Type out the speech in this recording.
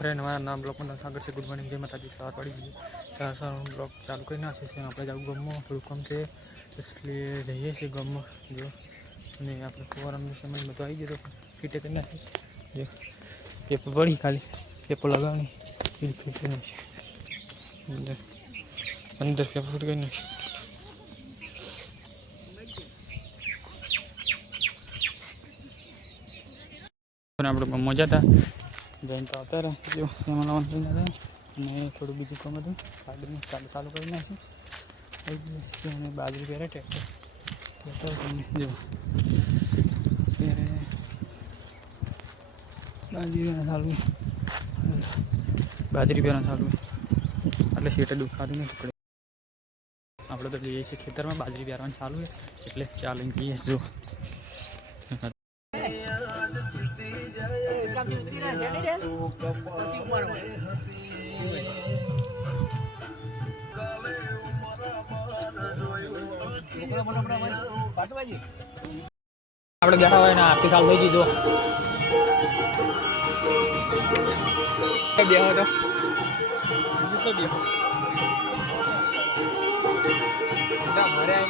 Friend મારા નામ બ્લોગમાં સાગર છે. ગુડ મોર્નિંગ, જય માતાજી. સવાર પડી ગઈ. સવાર બ્લોગ ચાલુ કરી નાખે છે. આપણે જવું ગમમાં થોડું કમ છે, એટલે જઈએ છીએ ગમમાં. જો ને આપણે ફુવારાનો સમય બધો આવી ગયો તો ફીટે કરી નાખી. જો પેપર પડી, ખાલી પેપર લગાવવાની ફીટ કરી નાખી. અંદર પેપર ફીટ કરી નાખી. આપણે મજા હતા જઈને તો આવતા રહ્યા. જો સેમાં લાવવાનું લઈને હતા અને થોડું બીજું કામ હતું. ગાડીને ચાલુ કરી નાખી. અને બાજરી પહેરે ટ્રેક્ટર જો બાજરી પહેરવાનું ચાલુ એટલે શેટે દુખાતું નથી પડે. આપણે તો જઈએ છીએ ખેતરમાં, બાજરી પહેરવાનું ચાલુ છે એટલે ચાલીને જઈએ. જો આપણે બેઠા હોય ને આખી સાલ થઈ ગઈ. જો બેહો તો મરે